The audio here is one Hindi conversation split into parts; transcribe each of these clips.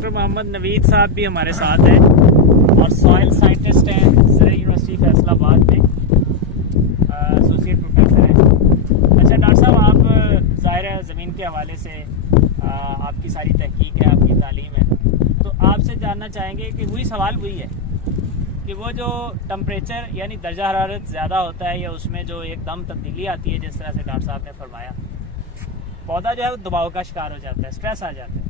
डॉक्टर मोहम्मद नवीद साहब भी हमारे साथ हैं और सॉइल साइंटिस्ट हैं ज़राई यूनिवर्सिटी फैसलाबाद में, एसोसिएट प्रोफेसर हैं। अच्छा डॉक्टर साहब, आप ज़ाहिर है ज़मीन के हवाले से आपकी सारी तहकीक है, आपकी तालीम है, तो आपसे जानना चाहेंगे कि सवाल वही है कि वो जो टम्परेचर यानी दर्जा हरारत ज़्यादा होता है या उसमें जो एकदम तब्दीली आती है, जिस तरह से डॉक्टर साहब ने फरमाया, पौधा जो है वो दबाव का शिकार हो जाता है, स्ट्रेस आ जाता है,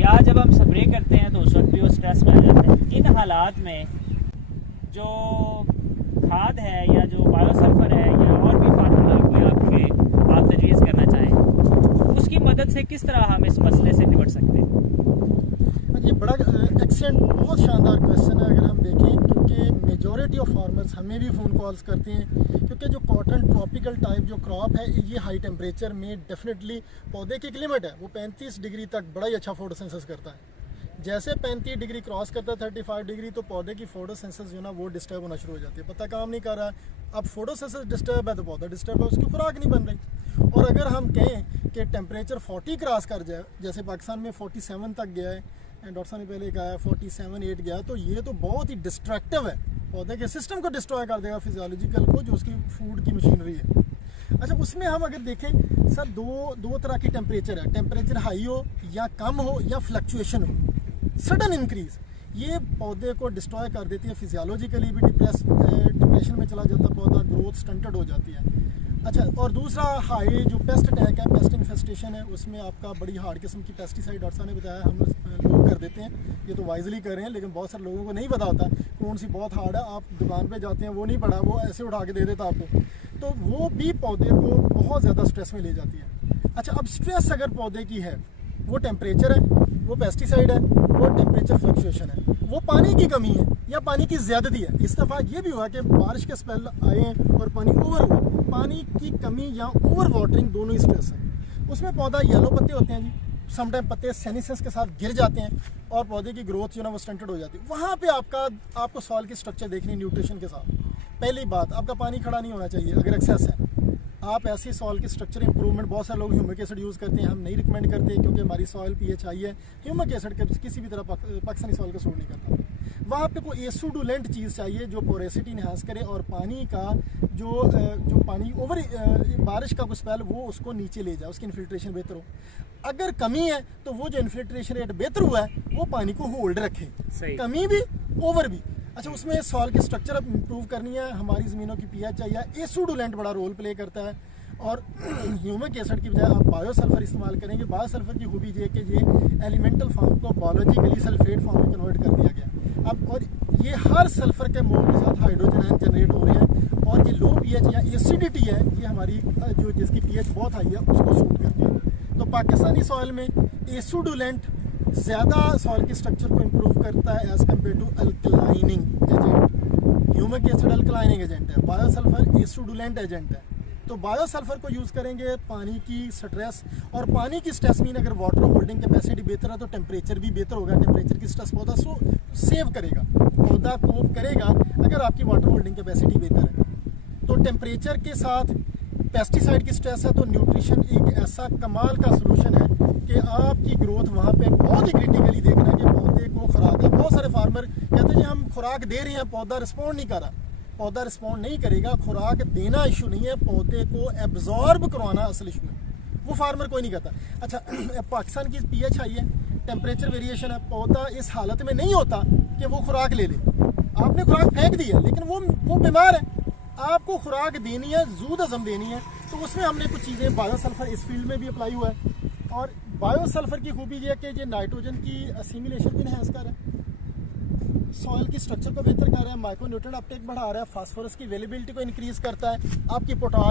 या जब हम स्प्रे करते हैं तो उस वक्त भी वो स्ट्रेस में आ जाता है। इन हालात में जो खाद है या जो बायोसल्फर है या और भी फार्मूला कोई आप तजवीज़ करना चाहें, उसकी मदद से किस तरह हम इस मसले से निपट सकते हैं? ये बड़ा एक्सेलेंट, बहुत शानदार क्वेश्चन है अगर हम देखें, क्योंकि मेजॉरिटी ऑफ फार्मर्स हमें भी फ़ोन कॉल्स करते हैं, क्योंकि जो कॉटन ट्रॉपिकल टाइप जो क्रॉप है ये हाई टेम्परेचर में डेफिनेटली पौधे की एक लिमिट है, वो 35 डिग्री तक बड़ा ही अच्छा फोटोसिंथेसिस करता है। जैसे 35 डिग्री क्रॉस करता है 35 डिग्री, तो पौधे की फोटोसिंथेसिस जो ना वो डिस्टर्ब होना शुरू हो जाती है, पत्ता काम नहीं कर रहा है। अब फोटोसिंथेसिस डिस्टर्ब है तो पौधा डिस्टर्ब है, उसकी खुराक नहीं बन रही। और अगर हम कहें कि टेम्परेचर 40 क्रॉस कर जाए, जैसे पाकिस्तान में 47 तक गया है, डॉक्टर साहब ने पहले कहा है 47-8 गया, तो ये तो बहुत ही डिस्ट्रक्टिव है, पौधे के सिस्टम को डिस्ट्रॉय कर देगा, फिजियोलॉजिकल को, जो उसकी फूड की मशीनरी है। अच्छा, उसमें हम अगर देखें सर, दो तरह की टेम्परेचर है, टेम्परेचर हाई हो या कम हो या फ्लक्चुएशन हो, सडन इंक्रीज, ये पौधे को डिस्ट्रॉय कर देती है, फिजियोलॉजिकली भी डिप्रेशन में चला जाता है पौधा, ग्रोथ स्टंटेड हो जाती है। अच्छा, और दूसरा हाई जो पेस्ट अटैक है, पेस्ट इन्फेस्टेशन है, उसमें आपका बड़ी हार्ड किस्म की पेस्टिसाइड डॉक्टर साहब ने बताया, हम लोग कर देते हैं, ये तो वाइजली कर रहे हैं, लेकिन बहुत सारे लोगों को नहीं पता होता कौन सी बहुत हार्ड है। आप दुकान पे जाते हैं, वो नहीं पड़ा, वो ऐसे उठा के दे देता आपको, तो वो भी पौधे को बहुत ज़्यादा स्ट्रेस में ले जाती है। अच्छा, अब स्ट्रेस अगर पौधे की है, वो टेम्परेचर है, वो पेस्टिसाइड है, वो टेम्परेचर फ्लक्चुएशन है, वो पानी की कमी है या पानी की ज़्यादती है। इस दफ़ा ये भी हुआ कि बारिश के स्पेल आए और पानी ओवर हुआ, पानी की कमी या ओवर वाटरिंग दोनों ही स्ट्रेस है। उसमें पौधा येलो पत्ते होते हैं जी, समटाइम पत्ते सेनिसेंस के साथ गिर जाते हैं और पौधे की ग्रोथ जो ना वो स्टंटेड हो जाती है। वहाँ पे आपको सॉइल की स्ट्रक्चर देखनी न्यूट्रिशन के साथ। पहली बात, आपका पानी खड़ा नहीं होना चाहिए अगर एक्सेस है। आप ऐसी सॉइल की स्ट्रक्चर इंप्रूवमेंट, बहुत सारे लोग ह्यूमिक एसिड यूज़ करते हैं, हम नहीं रिकमेंड करते क्योंकि हमारी सॉइल पीएच हाई है, ह्यूमिक एसिड किसी भी तरह पाकिस्तानी सॉइल को सूट नहीं करता। वहाँ पे कोई एसुडुलेंट चीज़ चाहिए जो पोरेसिटी इन्हांस करे और पानी का जो पानी ओवर बारिश का कुछ स्पेल वो उसको नीचे ले जाए, उसकी इन्फिल्ट्रेशन बेहतर हो। अगर कमी है तो वो जो इन्फिल्ट्रेशन रेट बेहतर हुआ है वो पानी को होल्ड रखे, कमी भी ओवर भी। अच्छा, उसमें सॉइल की स्ट्रक्चर अब इम्प्रूव करनी है, हमारी ज़मीनों की पीएच चाहिए, एसुडुलेंट बड़ा रोल प्ले करता है, और ह्यूमिक एसिड की बजाय आप बायोसल्फर इस्तेमाल करेंगे। बायोसल्फर की खूबी ये कि ये एलिमेंटल फॉर्म को बायोलॉजिकली सल्फेट फॉर्म में कन्वर्ट कर दिया गया अब, और ये हर सल्फर के मोल के साथ हाइड्रोजन आयन जनरेट हो रहे हैं, और ये लो पीएच या एसिडिटी है, ये हमारी जो जिसकी पीएच बहुत हाई है उसको सूट करती है। तो पाकिस्तानी सॉइल में एसुडुलेंट ज़्यादा सॉइल की स्ट्रक्चर को इम्प्रूव करता है as compare to alkalinizing agent. Humic acid alkalinizing agent है, बायोसल्फर एसुडुलेंट एजेंट है। तो बायोसल्फर को यूज़ करेंगे पानी की स्ट्रेस, और पानी की स्ट्रेस मीन अगर वाटर होल्डिंग कैपेसिटी बेहतर है तो टेम्परेचर भी बेहतर होगा, टेम्परेचर की स्ट्रेस पौधा सेव करेगा, पौधा कोप करेगा अगर आपकी वाटर होल्डिंग कैपेसिटी बेहतर है। तो टेम्परेचर के साथ पेस्टिसाइड की स्ट्रेस है, तो न्यूट्रिशन एक ऐसा कमाल का सोल्यूशन है कि आपकी ग्रोथ वहाँ पे बहुत ही क्रिटिकली देखना है कि पौधे को खुराक है। बहुत सारे फार्मर कहते हैं हम खुराक दे रहे हैं, पौधा रिस्पॉन्ड नहीं कर रहा। पौधा रिस्पॉन्ड नहीं करेगा, खुराक देना इशू नहीं है, पौधे को एब्जॉर्ब करवाना असल इशू है, वो फार्मर कोई नहीं करता। अच्छा, पाकिस्तान की पीएच हाई है, टेम्परेचर वेरिएशन है, पौधा इस हालत में नहीं होता कि वो खुराक ले ले। आपने खुराक फेंक दी है लेकिन वो बीमार है, आपको खुराक देनी है, जूद हजम देनी है, तो उसमें हमने कुछ चीज़ें, बायोसल्फर इस फील्ड में भी अप्लाई हुआ है। और बायोसल्फर की खूबी ये है कि ये नाइट्रोजन की असिमिलेशन भी इन्हांस कर रहा है, सॉइल की स्ट्रक्चर को बेहतर कर रहा है, माइक्रो न्यूट्रिएंट अपटेक बढ़ा रहा है, फास्फोरस की अवेलेबिलिटी को इंक्रीज करता है, आपकी पोटाश